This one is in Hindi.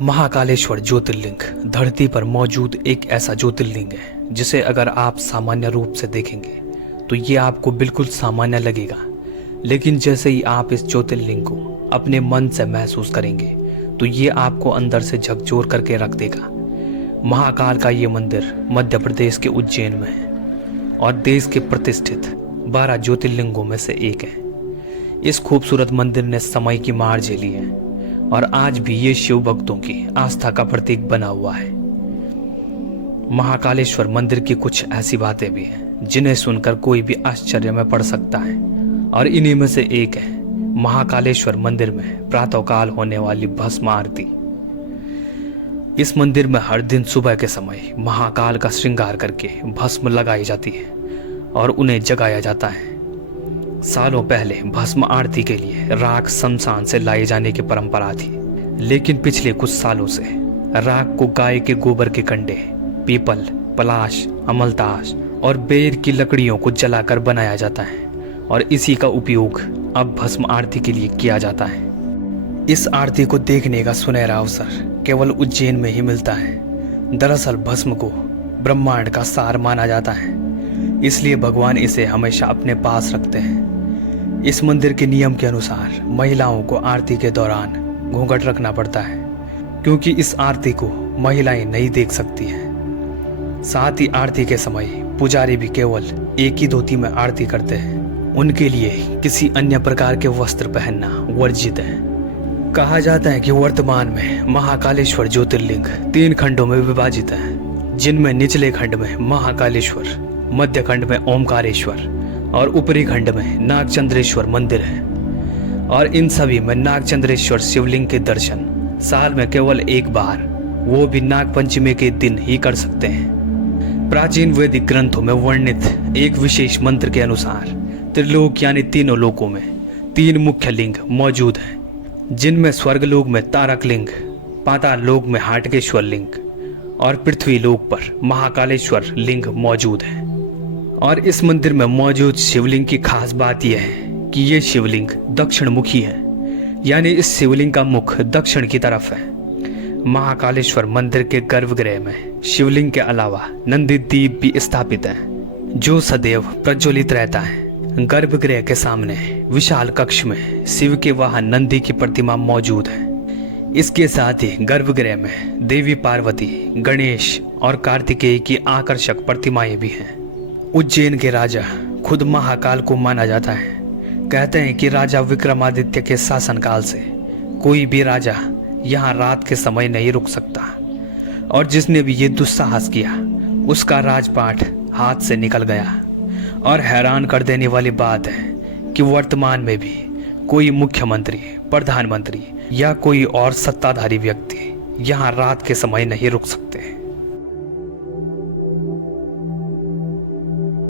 महाकालेश्वर ज्योतिर्लिंग धरती पर मौजूद एक ऐसा ज्योतिर्लिंग है जिसे अगर आप सामान्य रूप से देखेंगे तो ये आपको बिल्कुल सामान्य लगेगा, लेकिन जैसे ही आप इस ज्योतिर्लिंग को अपने मन से महसूस करेंगे तो ये आपको अंदर से झकझोर करके रख देगा। महाकाल का ये मंदिर मध्य प्रदेश के उज्जैन में है और देश के प्रतिष्ठित 12 ज्योतिर्लिंगों में से एक है। इस खूबसूरत मंदिर ने समय की मार झेली है और आज भी ये शिव भक्तों की आस्था का प्रतीक बना हुआ है। महाकालेश्वर मंदिर की कुछ ऐसी बातें भी हैं जिन्हें सुनकर कोई भी आश्चर्य में पड़ सकता है, और इन्हीं में से एक है महाकालेश्वर मंदिर में प्रातःकाल होने वाली भस्म आरती। इस मंदिर में हर दिन सुबह के समय महाकाल का श्रृंगार करके भस्म लगाई जाती है और उन्हें जगाया जाता है। सालों पहले भस्म आरती के लिए राख शमशान से लाए जाने की परंपरा थी, लेकिन पिछले कुछ सालों से राख को गाय के गोबर के कंडे, पीपल, पलाश, अमलतास और बेर की लकड़ियों को जलाकर बनाया जाता है और इसी का उपयोग अब भस्म आरती के लिए किया जाता है। इस आरती को देखने का सुनहरा अवसर केवल उज्जैन में ही मिलता है। दरअसल भस्म को ब्रह्मांड का सार माना जाता है, इसलिए भगवान इसे हमेशा अपने पास रखते हैं। इस मंदिर के नियम के अनुसार महिलाओं को आरती के दौरान घूंघट रखना पड़ता है, क्योंकि इस आरती को महिलाएं नहीं देख सकती हैं। साथ ही आरती के समय पुजारी भी केवल एक ही धोती में आरती करते हैं। उनके लिए किसी अन्य प्रकार के वस्त्र पहनना वर्जित है। कहा जाता है कि वर्तमान में महाकालेश्वर ज्योतिर्लिंग 3 खंडों में विभाजित है, जिनमें निचले खंड में महाकालेश्वर, मध्य खंड में ओमकारेश्वर और ऊपरी खंड में नागचंद्रेश्वर मंदिर है। और इन सभी में नागचंद्रेश्वर शिवलिंग के दर्शन साल में केवल एक बार, वो भी नाग पंचमी के दिन ही कर सकते हैं। प्राचीन वैदिक ग्रंथों में वर्णित एक विशेष मंत्र के अनुसार त्रिलोक यानी तीनों लोकों में 3 मुख्य लिंग मौजूद हैं, जिनमें स्वर्गलोक में तारक लिंग, पाताल लोक में हाटकेश्वर लिंग और पृथ्वी लोक पर महाकालेश्वर लिंग मौजूद है। और इस मंदिर में मौजूद शिवलिंग की खास बात यह है कि ये शिवलिंग दक्षिण मुखी है, यानी इस शिवलिंग का मुख दक्षिण की तरफ है। महाकालेश्वर मंदिर के गर्भगृह में शिवलिंग के अलावा नंदी दीप भी स्थापित है, जो सदैव प्रज्वलित रहता है। गर्भगृह के सामने विशाल कक्ष में शिव के वाहन नंदी की प्रतिमा मौजूद है। इसके साथ ही गर्भगृह में देवी पार्वती, गणेश और कार्तिकेय की आकर्षक प्रतिमाएं भी हैं। उज्जैन के राजा खुद महाकाल को माना जाता है। कहते हैं कि राजा विक्रमादित्य के शासनकाल से कोई भी राजा यहाँ रात के समय नहीं रुक सकता, और जिसने भी ये दुस्साहस किया उसका राजपाट हाथ से निकल गया। और हैरान कर देने वाली बात है कि वर्तमान में भी कोई मुख्यमंत्री, प्रधानमंत्री या कोई और सत्ताधारी व्यक्ति यहाँ रात के समय नहीं रुक सकते।